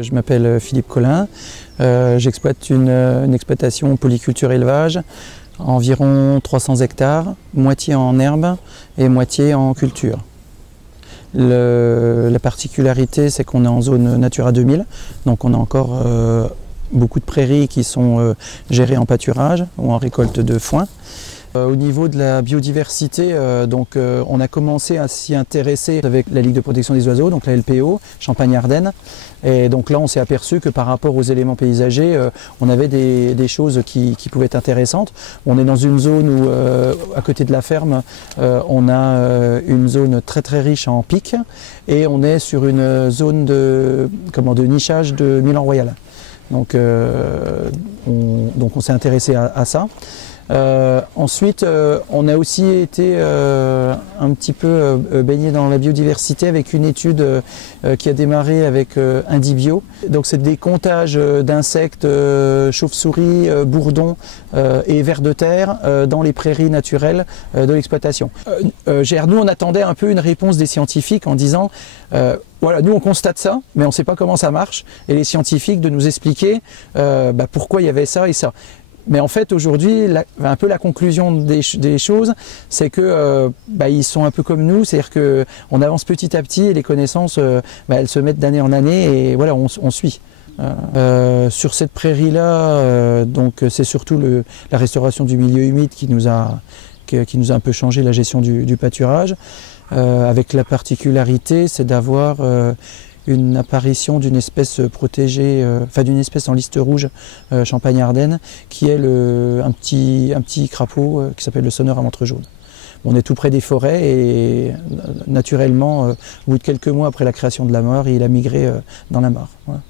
Je m'appelle Philippe Collin, j'exploite une exploitation polyculture élevage, environ 300 hectares, moitié en herbe et moitié en culture. La particularité, c'est qu'on est en zone Natura 2000, donc on a encore beaucoup de prairies qui sont gérées en pâturage ou en récolte de foin. Au niveau de la biodiversité, on a commencé à s'y intéresser avec la Ligue de protection des oiseaux, donc la LPO, Champagne-Ardenne. Et donc là, on s'est aperçu que par rapport aux éléments paysagers, on avait des choses qui pouvaient être intéressantes. On est dans une zone où, à côté de la ferme, on a une zone très très riche en pics et on est sur une zone de nichage de Milan Royal. Donc on s'est intéressé à ça. Ensuite, on a aussi été un petit peu baigné dans la biodiversité avec une étude qui a démarré avec Indibio. Donc c'est des comptages d'insectes, chauves-souris, bourdons et vers de terre dans les prairies naturelles de l'exploitation. Nous on attendait un peu une réponse des scientifiques en disant voilà, nous on constate ça, mais on ne sait pas comment ça marche, et les scientifiques de nous expliquer pourquoi il y avait ça et ça. Mais en fait, aujourd'hui, un peu la conclusion des choses, c'est que ils sont un peu comme nous, c'est-à-dire qu'on avance petit à petit et les connaissances, elles se mettent d'année en année et voilà, on suit. Sur cette prairie-là, c'est surtout la restauration du milieu humide qui nous a un peu changé la gestion du pâturage, avec la particularité, c'est d'avoir une apparition d'une espèce protégée, d'une espèce en liste rouge Champagne-Ardenne, qui est un petit crapaud qui s'appelle le sonneur à ventre jaune. On est tout près des forêts et naturellement, au bout de quelques mois après la création de la mare, il a migré dans la mare. Voilà.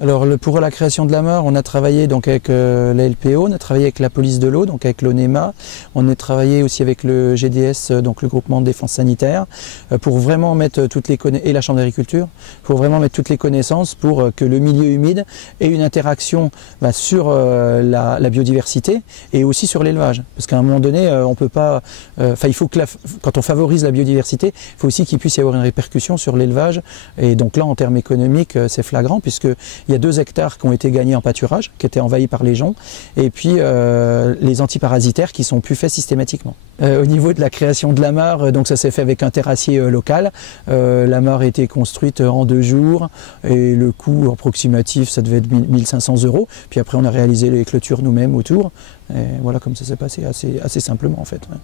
Alors pour la création de la mare, on a travaillé donc avec la LPO, on a travaillé avec la police de l'eau, donc avec l'ONEMA, on a travaillé aussi avec le GDS, donc le groupement de défense sanitaire, pour vraiment mettre toutes les connaissances, et la chambre d'agriculture, pour vraiment mettre toutes les connaissances pour que le milieu humide ait une interaction sur la biodiversité et aussi sur l'élevage. Parce qu'à un moment donné, on peut pas, il faut que quand on favorise la biodiversité, il faut aussi qu'il puisse y avoir une répercussion sur l'élevage. Et donc là, en termes économiques, c'est flagrant puisque il y a 2 hectares qui ont été gagnés en pâturage, qui étaient envahis par les joncs, et puis les antiparasitaires qui sont plus faits systématiquement. Au niveau de la création de la mare, donc ça s'est fait avec un terrassier local. La mare a été construite en 2 jours, et le coût approximatif, ça devait être 1500 €. Puis après, on a réalisé les clôtures nous-mêmes autour, et voilà comme ça s'est passé assez simplement en fait. Ouais.